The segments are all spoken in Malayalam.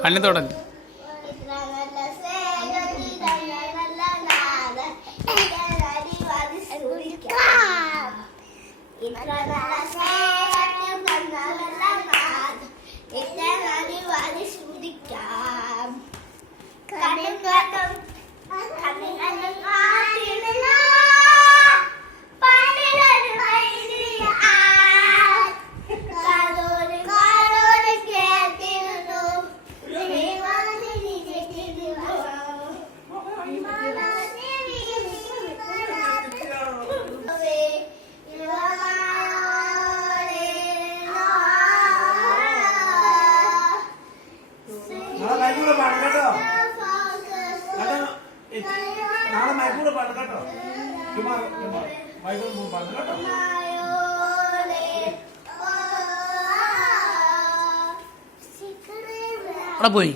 കണ്ണി തുടങ്ങി. അവിടെ പോയി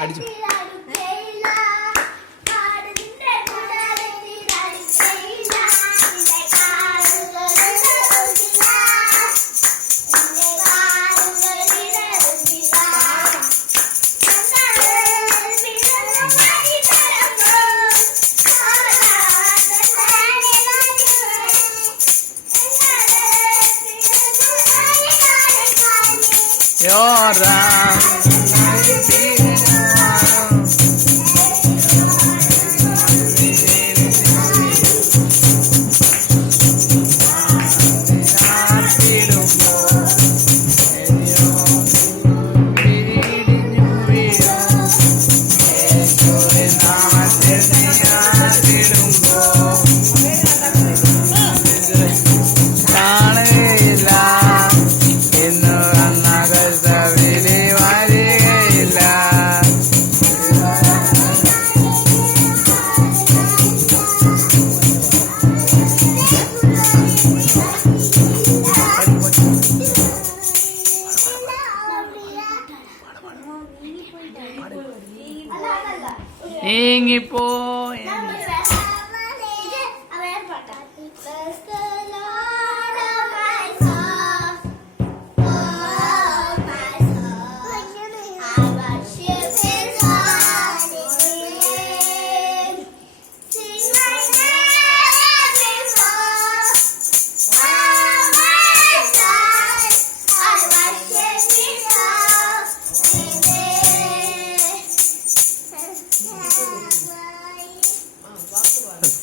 അടിച്ചു. നീങ്ങിപ്പോയ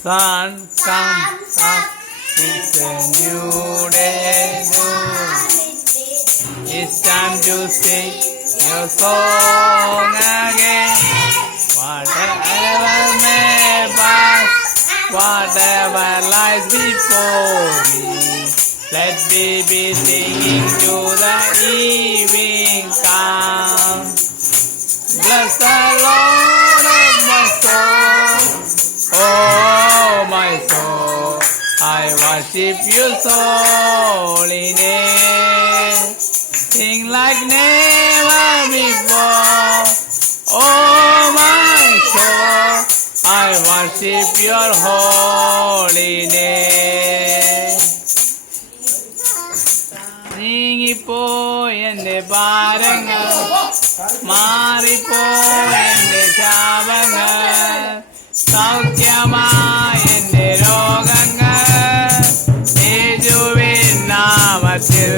sun comes up, it's a new day, it's time to sing your song again. Whatever may pass, whatever lies before me, let me be singing to the evening come. Bless the Lord of my soul, oh my soul, I worship your holy name. Sing like never before, oh my soul, I worship your holy name. നീങ്ങിപ്പോയി എൻ്റെ ഭാരങ്ങൾ, മാറിപ്പോയി എൻ്റെ ശാപങ്ങൾ, സൗഖ്യമായ എൻ്റെ രോഗങ്ങൾ യേശുവിൻ നാമത്തിൽ.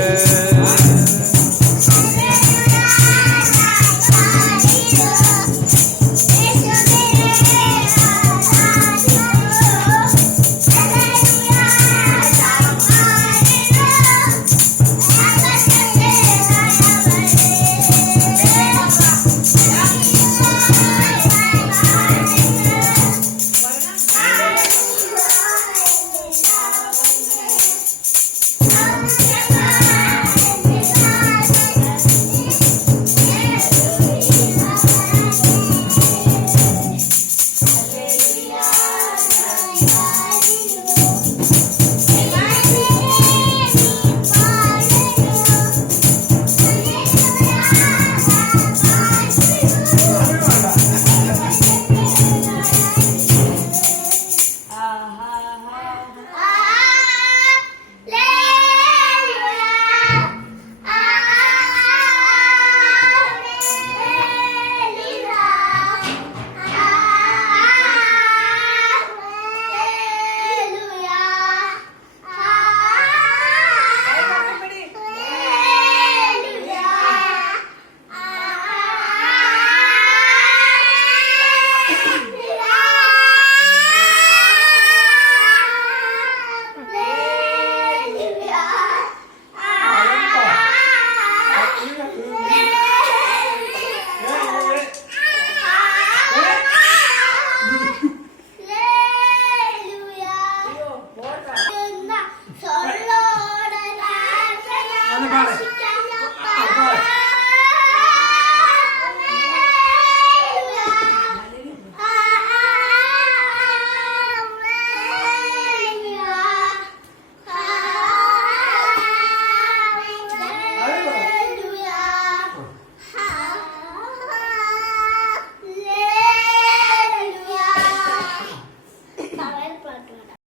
നാളെ